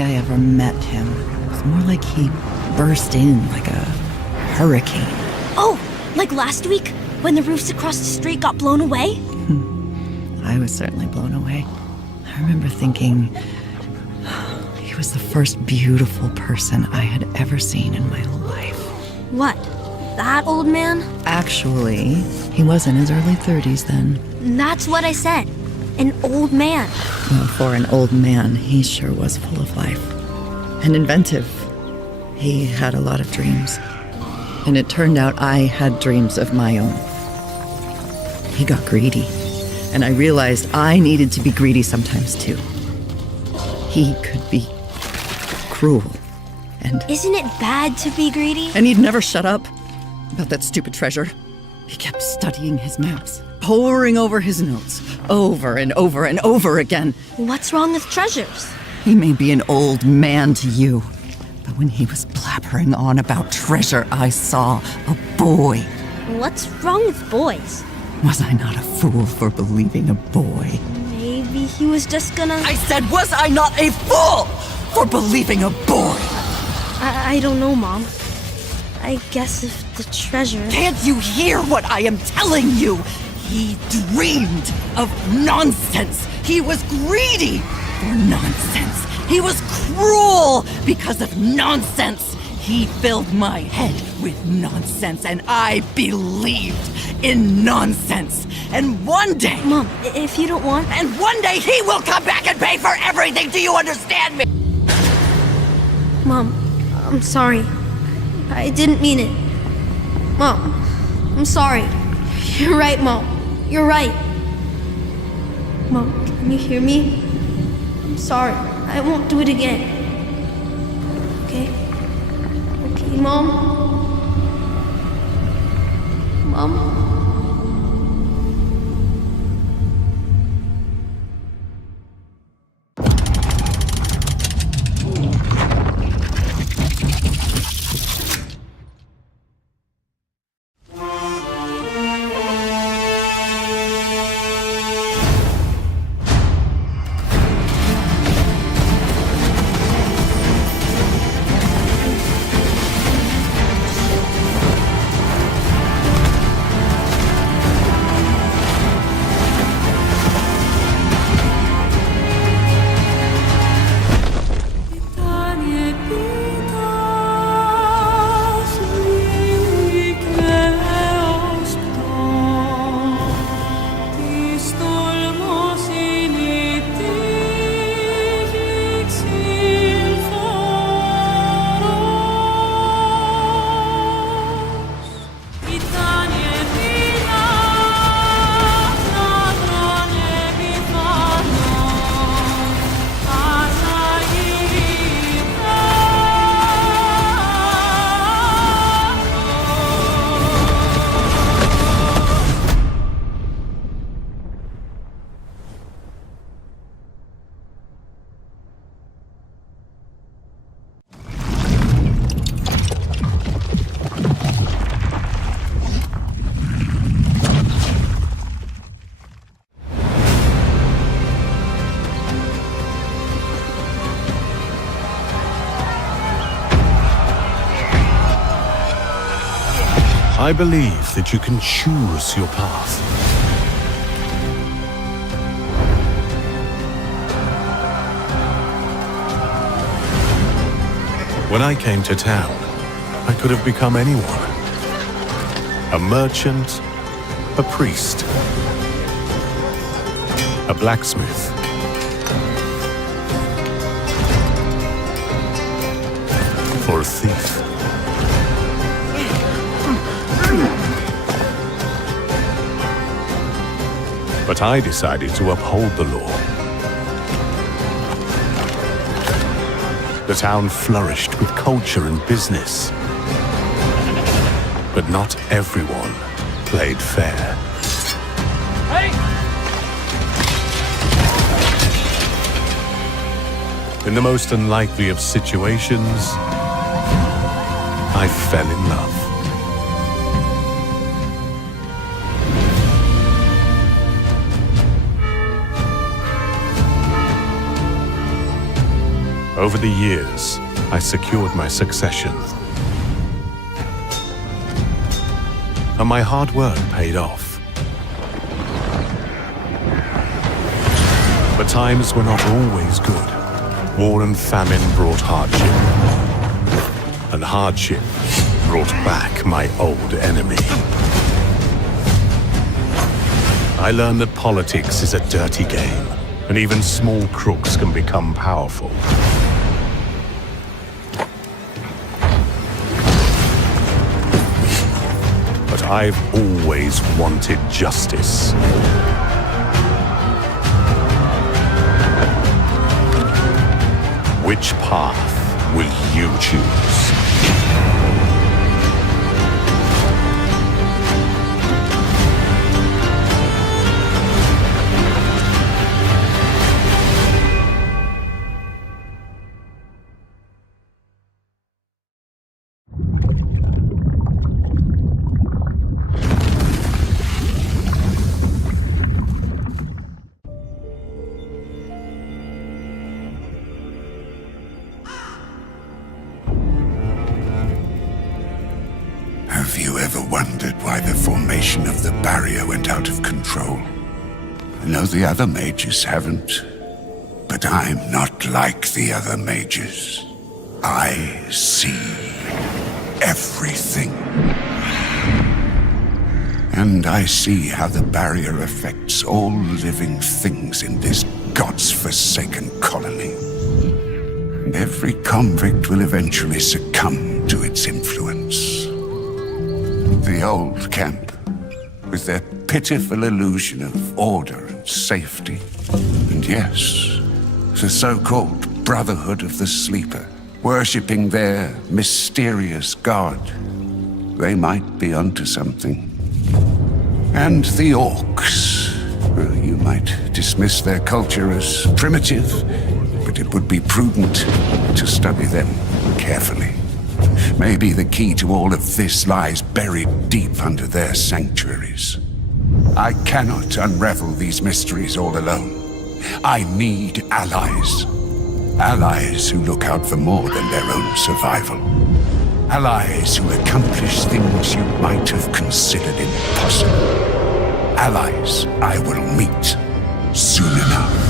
I ever met him. It was more like he burst in like a hurricane. Oh, like last week, when the roofs across the street got blown away? I was certainly blown away. I remember thinking, he was the first beautiful person I had ever seen in my life. What? That old man? Actually, he was in his early 30s then. That's what I said. An old man. Well, for an old man, he sure was full of life. And inventive. He had a lot of dreams. And it turned out I had dreams of my own. He got greedy. And I realized I needed to be greedy sometimes too. He could be cruel. And Isn't it bad to be greedy? And he'd never shut up about that stupid treasure. He kept studying his maps, poring over his notes, over and over and over again. What's wrong with treasures? He may be an old man to you, but when he was blabbering on about treasure, I saw a boy. What's wrong with boys? Was I not a fool for believing a boy? Maybe he was just gonna... I said, was I not a fool for believing a boy? I don't know, Mom. I guess if the treasure... Can't you hear what I am telling you? He dreamed of nonsense. He was greedy for nonsense. He was cruel because of nonsense. He filled my head with nonsense, and I believed in nonsense. And one day... Mom, if you don't want... And one day he will come back and pay for everything. Do you understand me? Mom, I'm sorry. I didn't mean it. Mom, I'm sorry. You're right, Mom. You're right. Mom, can you hear me? I'm sorry. I won't do it again. Okay? Okay, Mom? Mom? I believe that you can choose your path. When I came to town, I could have become anyone. A merchant, a priest, a blacksmith, or a thief. But I decided to uphold the law. The town flourished with culture and business. But not everyone played fair. In the most unlikely of situations, I fell in love. Over the years, I secured my succession. And my hard work paid off. But times were not always good. War and famine brought hardship. And hardship brought back my old enemy. I learned that politics is a dirty game, and even small crooks can become powerful. But I've always wanted justice. Which path will you choose? Have you ever wondered why the formation of the barrier went out of control? I know the other mages haven't, but I'm not like the other mages. I see everything. And I see how the barrier affects all living things in this God's forsaken colony. And every convict will eventually succumb to its influence. The old camp, with their pitiful illusion of order and safety. And yes, the so-called Brotherhood of the Sleeper, worshipping their mysterious god. They might be onto something. And the orcs. Well, you might dismiss their culture as primitive, but it would be prudent to study them carefully. Maybe the key to all of this lies buried deep under their sanctuaries. I cannot unravel these mysteries all alone. I need allies. Allies who look out for more than their own survival. Allies who accomplish things you might have considered impossible. Allies I will meet soon enough.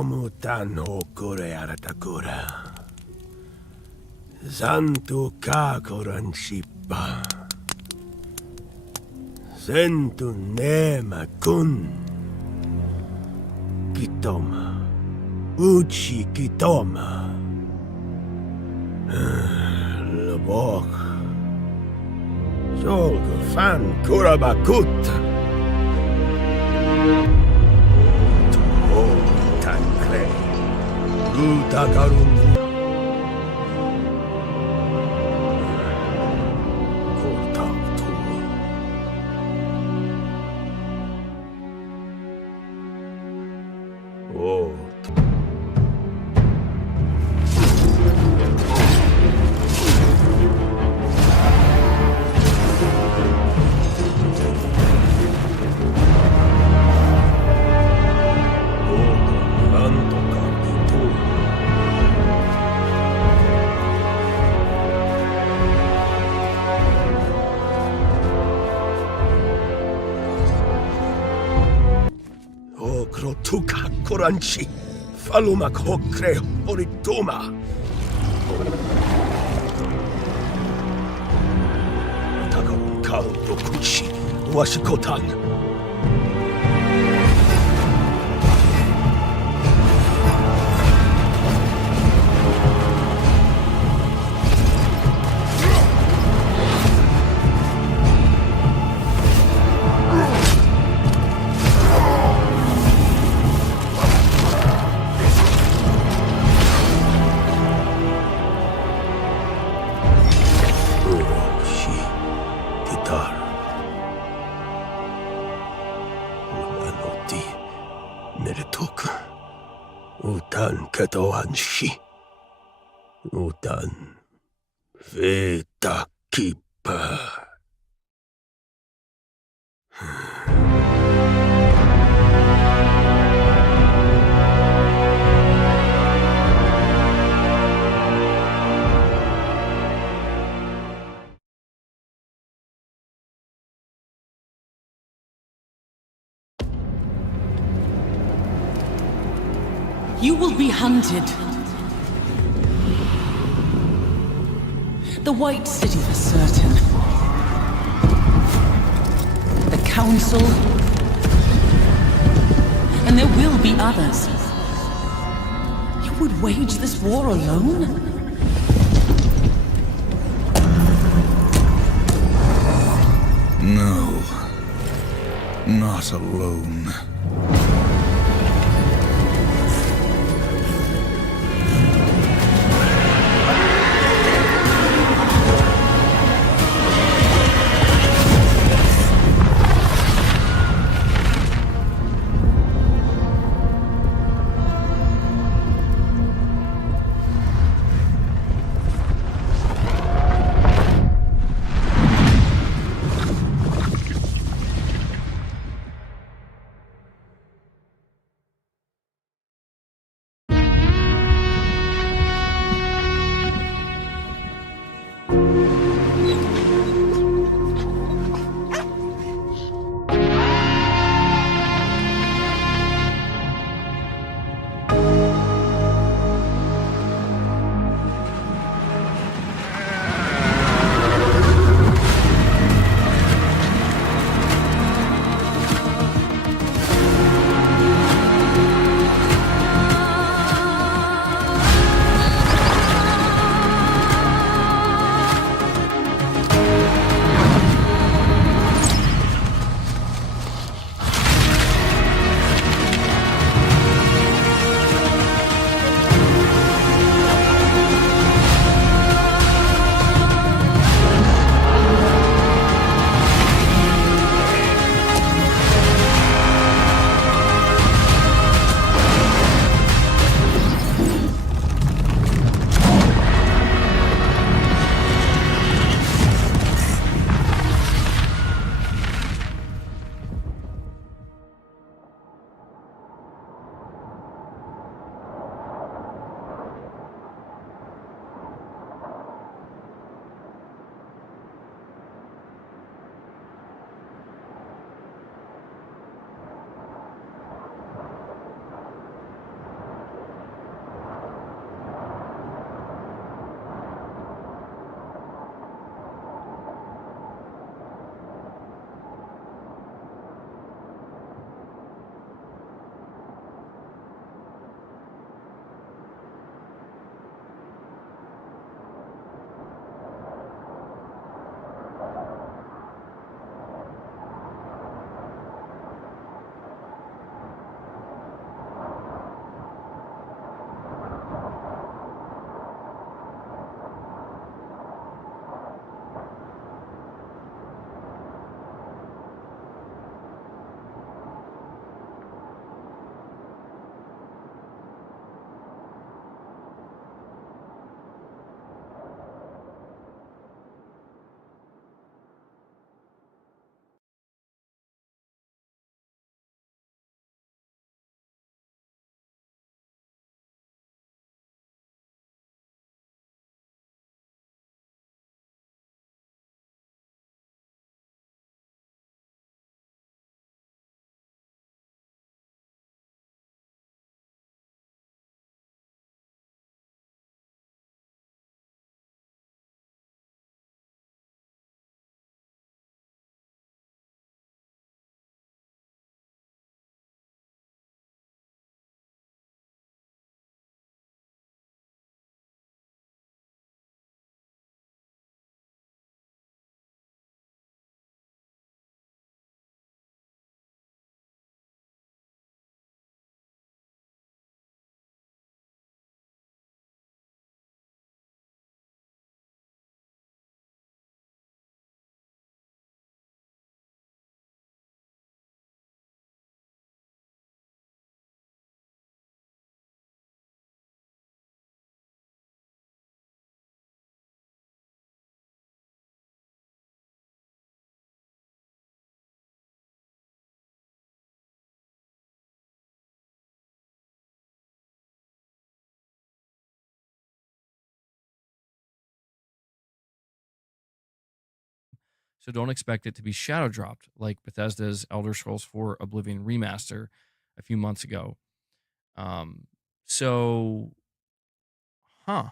Omutan hokure aratakura. Santu kakoran shippa. Sentu nema kun. Kitoma. Uchi kitoma. Lobok. Solgo fan kurabakut. Tankre. Utakarun. Tuka koranchi, falumak hokre orituma. Takarun kau dokuchi, washikotan. Utan ketoanshi. Utan veta kipa. You will be hunted. The White City for certain. The Council. And there will be others. You would wage this war alone? No. Not alone. So don't expect it to be shadow dropped like Bethesda's Elder Scrolls 4 Oblivion remaster a few months ago. So, huh.